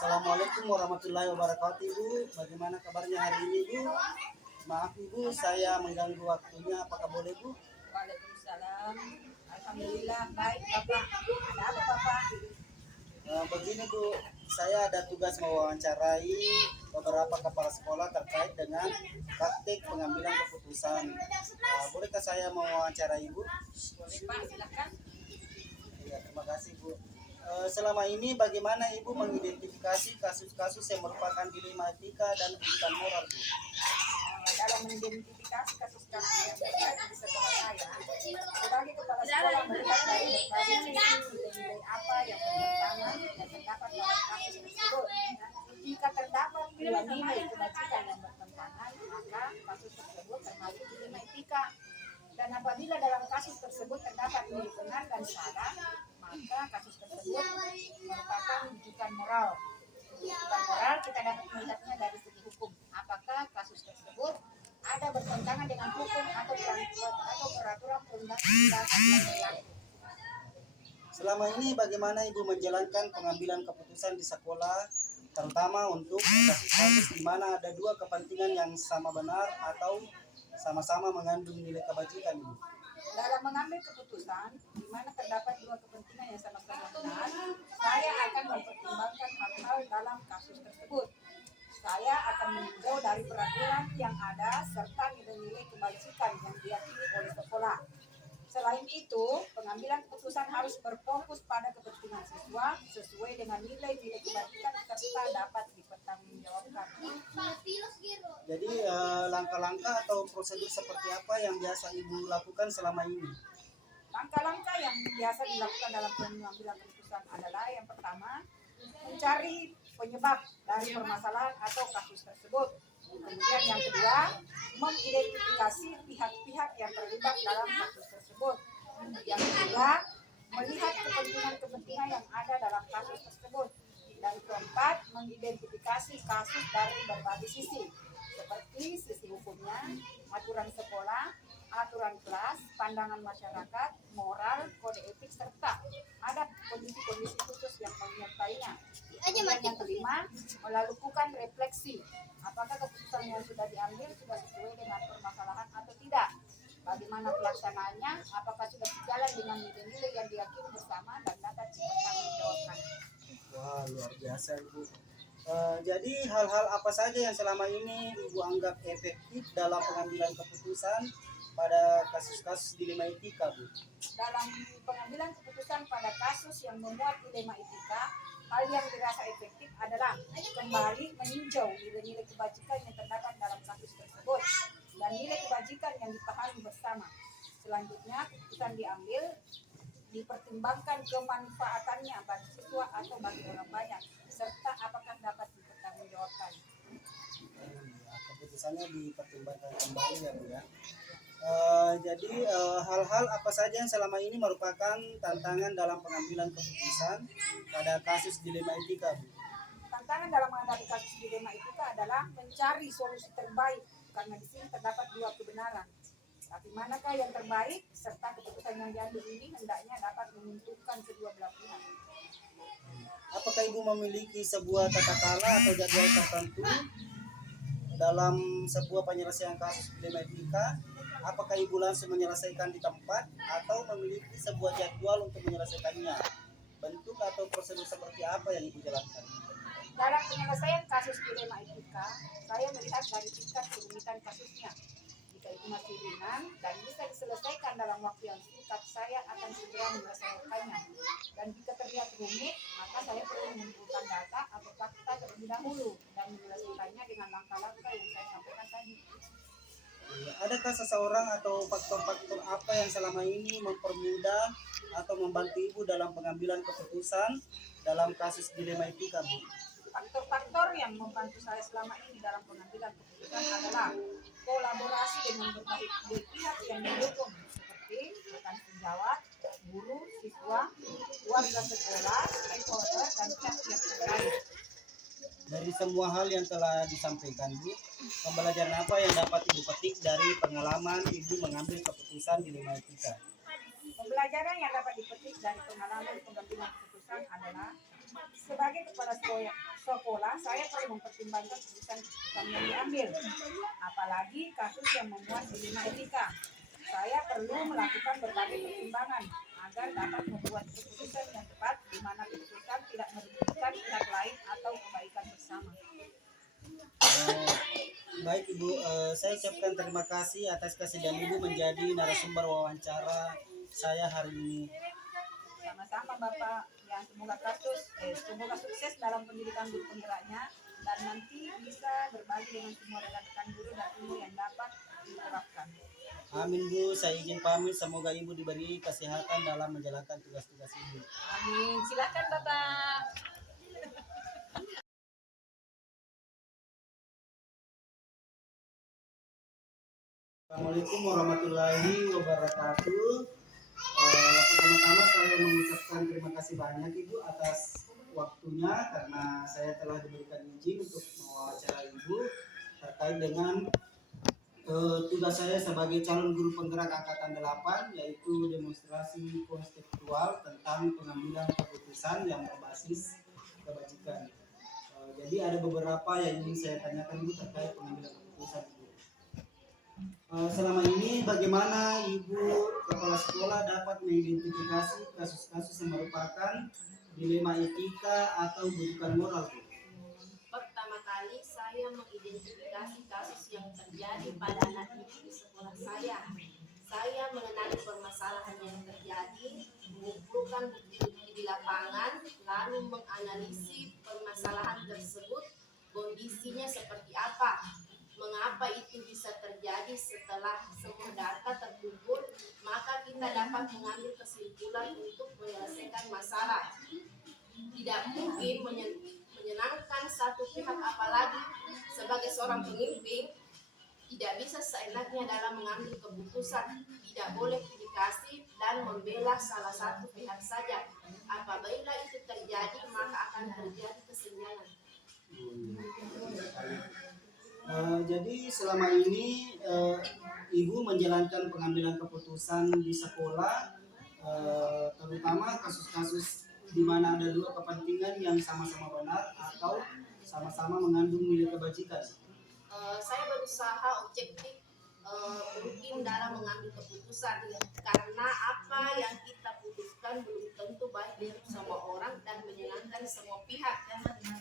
Assalamualaikum warahmatullahi wabarakatuh, Ibu. Bagaimana kabarnya hari ini, Bu? Maaf, Ibu, saya mengganggu waktunya. Apakah boleh, Bu? Waalaikumsalam. Alhamdulillah baik Bapak. Ada apa Bapak? Begini, Bu, saya ada tugas mewawancarai beberapa kepala sekolah terkait dengan praktik pengambilan keputusan. Bolehkah saya mewawancarai Ibu? Boleh Pak, silakan. Ya, terima kasih, Bu. Selama ini bagaimana Ibu mengidentifikasi kasus-kasus yang merupakan dilema etika dan ujian moral, Bu? Dalam mengidentifikasi kasus-kasus yang terjadi di sekolah saya, sebagai kepala sekolah melihat dari berbagai sisi nilai-nilai apa yang bertentangan dan terdapat dalam kasus tersebut. Jika terdapat dua nilai kebajikan yang bertentangan, maka kasus tersebut termasuk dilema etika. Dan apabila dalam kasus tersebut terdapat nilai benar dan salah, maka kasus tersebut merupakan rujukan moral. Rujukan moral kita dapat melihatnya dari segi hukum. Apakah kasus tersebut ada bertentangan dengan hukum atau peraturan perundang-undangan yang berlaku. Selama ini bagaimana Ibu menjalankan pengambilan keputusan di sekolah, terutama untuk kasus-kasus di mana ada dua kepentingan yang sama benar atau sama-sama mengandung nilai kebajikan, Ibu? Dalam mengambil keputusan, di mana terdapat dua kepentingan yang sama-sama benar, saya akan mempertimbangkan hal-hal dalam kasus tersebut. Saya akan meninjau dari peraturan yang ada serta nilai-nilai kebajikan yang diyakini oleh sekolah. Selain itu, pengambilan keputusan harus berfokus pada kepentingan siswa sesuai dengan nilai-nilai kebajikan serta dapat dipertanggungjawabkan. Jadi langkah-langkah atau prosedur seperti apa yang biasa Ibu lakukan selama ini? Langkah-langkah yang biasa dilakukan dalam pengambilan keputusan adalah yang pertama, mencari penyebab dari permasalahan atau kasus tersebut. Kemudian yang kedua, mengidentifikasi pihak-pihak yang terlibat dalam kasus tersebut. Yang ketiga, melihat kepentingan-kepentingan yang ada dalam kasus tersebut. Dan keempat, mengidentifikasi kasus dari berbagai sisi, seperti sisi hukumnya, aturan sekolah, aturan kelas, pandangan masyarakat, moral, kode etik, serta ada kondisi-kondisi khusus yang menyertainya. Dan yang kelima, melakukan refleksi. Apakah keputusan yang sudah diambil sudah sesuai dengan permasalahan atau tidak? Bagaimana pelaksanaannya? Apakah sudah sejalan dengan nilai-nilai yang diyakini bersama dan dapat dipertanggungjawabkan? Wah, luar biasa, Ibu. Jadi hal-hal apa saja yang selama ini Ibu anggap efektif dalam pengambilan keputusan pada kasus-kasus dilema etika, Bu? Dalam pengambilan keputusan pada kasus yang memuat dilema etika, hal yang dirasa efektif adalah kembali meninjau nilai-nilai kebajikan yang terdapat dalam kasus tersebut dan nilai kebajikan yang dipahami bersama. Selanjutnya, keputusan diambil dipertimbangkan kemanfaatannya bagi siswa atau bagi orang banyak, serta apakah dapat dipertanggungjawabkan. Keputusannya dipertimbangkan kembali ya, Bu, ya. Jadi hal-hal apa saja yang selama ini merupakan tantangan dalam pengambilan keputusan pada kasus dilema etika, Bu? Tantangan dalam menghadapi kasus dilema etika adalah mencari solusi terbaik karena di sini terdapat dua kebenaran. Tapi manakah yang terbaik serta keputusan yang diambil ini hendaknya dapat menguntungkan kedua belah pihak. Apakah Ibu memiliki sebuah tata cara atau jadwal tertentu dalam sebuah penyelesaian kasus dilema etika? Apakah Ibu langsung menyelesaikan di tempat atau memiliki sebuah jadwal untuk menyelesaikannya? Bentuk atau prosedur seperti apa yang Ibu jalankan? Dalam penyelesaian kasus dilema etika, saya melihat dari tingkat kerumitan kasusnya. Jika itu masih ringan dan bisa diselesaikan dalam waktu yang singkat, saya akan segera menyelesaikannya. Dan jika terlihat rumit, maka saya perlu mengumpulkan data atau fakta terlebih dahulu dan menyelesaikannya dengan langkah-langkah yang saya sampaikan tadi. Adakah seseorang atau faktor-faktor apa yang selama ini mempermudah atau membantu Ibu dalam pengambilan keputusan dalam kasus dilema etika, Bu? Faktor-faktor yang membantu saya selama ini dalam pengambilan keputusan adalah kolaborasi dengan berbagai pihak yang mendukung, seperti rekan sejawat, guru, siswa, warga sekolah, stakeholder, dan pihak-pihak terkait. Dari semua hal yang telah disampaikan, Bu, pembelajaran apa yang dapat Ibu petik dari pengalaman Ibu mengambil keputusan dilema etika? Pembelajaran yang dapat dipetik dari pengalaman pengambilan keputusan adalah sebagai kepala sekolah, saya perlu mempertimbangkan keputusan yang diambil, apalagi kasus yang memuat dilema etika. Saya perlu melakukan berbagai pertimbangan agar dapat membuat keputusan yang tepat, di mana keputusan tidak merugikan pihak lain atau kebaikan bersama. Baik Ibu, saya ucapkan terima kasih atas kesediaan Ibu menjadi narasumber wawancara saya hari ini. Sama-sama Bapak, ya semoga sukses dalam pendidikan guru penggeraknya dan nanti bisa berbagi dengan semua rekan-rekan guru dan ilmu yang dapat diterapkan. Amin Bu, saya izin pamit. Semoga Ibu diberi kesehatan dalam menjalankan tugas-tugas Ibu. Amin. Silakan Bapak. Assalamualaikum warahmatullahi wabarakatuh. Pertama-tama saya mengucapkan terima kasih banyak Ibu atas waktunya karena saya telah diberikan izin untuk mewawancara Ibu terkait dengan tugas saya sebagai calon guru penggerak angkatan 8, yaitu demonstrasi konseptual tentang pengambilan keputusan yang berbasis kebajikan. Jadi ada beberapa yang ingin saya tanyakan Ibu terkait pengambilan keputusan Ibu. Selama ini bagaimana Ibu kepala sekolah dapat mengidentifikasi kasus-kasus yang merupakan dilema etika atau bujukan moral Bu? Pertama kali saya mengidentifikasi kasus yang terjadi pada anak didik di sekolah saya. Saya mengenali permasalahan yang terjadi, mengumpulkan bukti-bukti di lapangan, lalu menganalisis permasalahan tersebut, kondisinya seperti apa, mengapa itu bisa terjadi. Setelah semua data terkumpul, maka kita dapat mengambil kesimpulan untuk menyelesaikan masalah. Tidak mungkin menyenangkan satu pihak, apalagi sebagai seorang pemimpin tidak bisa seenaknya dalam mengambil keputusan. Tidak boleh pilih kasih dan membela salah satu pihak saja. Apabila itu terjadi, maka akan terjadi kesenjangan. Jadi selama ini Ibu menjalankan pengambilan keputusan di sekolah, terutama kasus-kasus di mana ada dua kepentingan yang sama-sama benar atau sama-sama mengandung nilai kebajikan. Saya berusaha objektif mungkin dalam mengambil keputusan, karena apa yang kita putuskan belum tentu baik untuk semua orang dan menyenangkan semua pihak.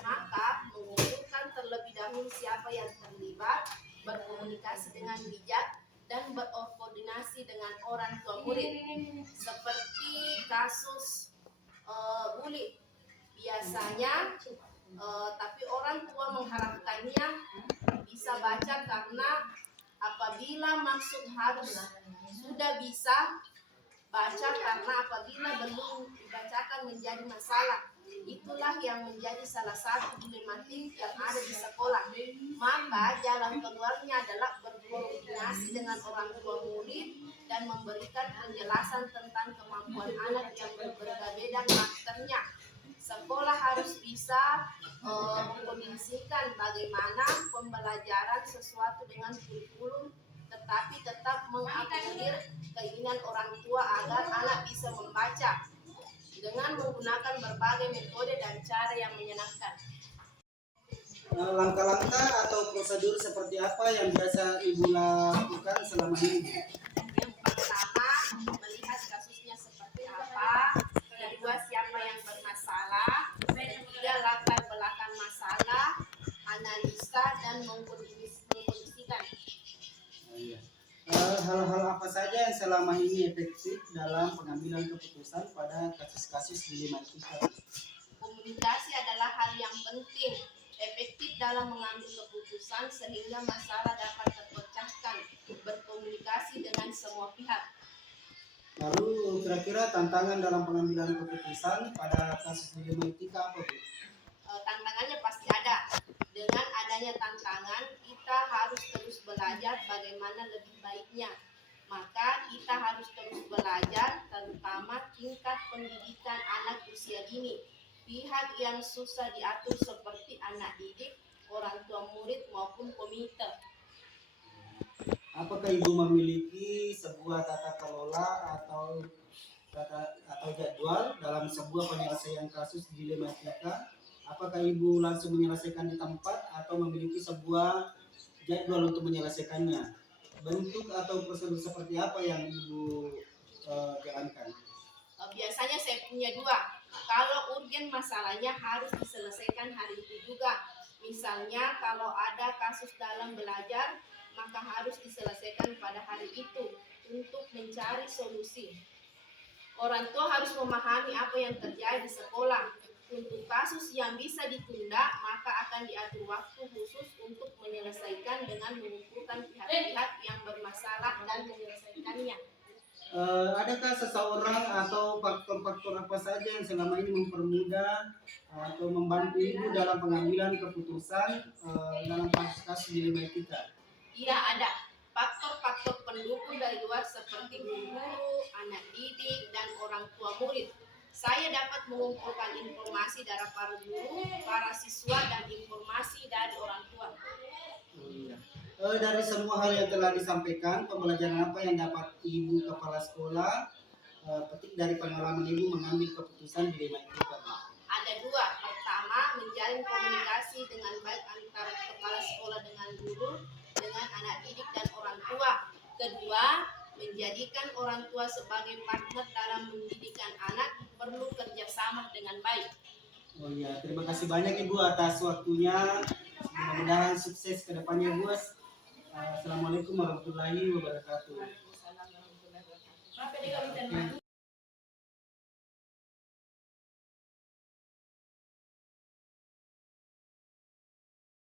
Maka mengumpulkan terlebih dahulu siapa yang terlibat, berkomunikasi dengan bijak dan berkoordinasi dengan orang tua murid. Seperti kasus bully biasanya, tapi orang tua mengharapkannya bisa baca, karena apabila maksud harus sudah bisa baca, karena apabila belum dibacakan menjadi masalah. Itulah yang menjadi salah satu dilematik yang ada di sekolah. Maka jalan keluarnya adalah berkoordinasi dengan orang tua murid dan memberikan penjelasan tentang kemampuan anak yang berbeda-beda karakternya. Sekolah harus bisa mengkondisikan bagaimana pembelajaran sesuatu dengan kurikulum, tetapi tetap mengakomodir keinginan orang tua agar anak bisa membaca dengan menggunakan berbagai metode dan cara yang menyenangkan. Langkah-langkah atau prosedur seperti apa yang biasa Ibu lakukan selama ini? Yang pertama, melihat kasusnya seperti apa. Kedua, siapa yang bermasalah. Ketiga, latar belakang masalah, analisa dan mengkondisikan. Hal-hal apa saja yang selama ini efektif dalam pengambilan keputusan pada kasus-kasus dilema etika? Komunikasi adalah hal yang penting, efektif dalam mengambil keputusan sehingga masalah dapat terpecahkan. Berkomunikasi dengan semua pihak. Lalu kira-kira tantangan dalam pengambilan keputusan pada kasus dilema etika apa Bu? Tantangannya pasti ada. Dengan adanya tantangan, kita harus terus belajar bagaimana lebih baiknya. Maka kita harus terus belajar, terutama tingkat pendidikan anak usia dini. Pihak yang susah diatur seperti anak didik, orang tua murid maupun komite. Apakah Ibu memiliki sebuah tata kelola atau jadwal dalam sebuah penyelesaian kasus dilema etika? apakah Ibu langsung menyelesaikan di tempat atau memiliki sebuah jadwal untuk menyelesaikannya? Bentuk atau prosedur seperti apa yang Ibu jalankan? Biasanya saya punya dua. Kalau urgen masalahnya harus diselesaikan hari itu juga. Misalnya kalau ada kasus dalam belajar, maka harus diselesaikan pada hari itu untuk mencari solusi. Orang tua harus memahami apa yang terjadi di sekolah. Untuk kasus yang bisa ditunda, maka akan diatur waktu khusus untuk menyelesaikan dengan mengumpulkan pihak-pihak yang bermasalah dan menyelesaikannya. Adakah seseorang atau faktor-faktor apa saja yang selama ini mempermudah atau membantu Ibu dalam pengambilan keputusan dalam kasus-kasus di lingkungan kita? Iya, ada faktor-faktor pendukung dari luar seperti guru, anak didik, dan orang tua murid. Saya dapat mengumpulkan informasi dari para guru, para siswa, dan informasi dari orang tua. Iya. Dari semua hal yang telah disampaikan, pembelajaran apa yang dapat Ibu kepala sekolah petik dari pengalaman Ibu mengambil keputusan di lingkungan kita? Ada dua. Pertama, menjalin komunikasi dengan baik antara kepala sekolah dengan guru, dengan anak didik dan orang tua. Kedua, menjadikan orang tua sebagai partner dalam mendidikan anak perlu kerjasama dengan baik. Oh iya, terima kasih banyak Ibu atas waktunya. Mudah-mudahan sukses ke depannya, Bu. Assalamualaikum warahmatullahi wabarakatuh.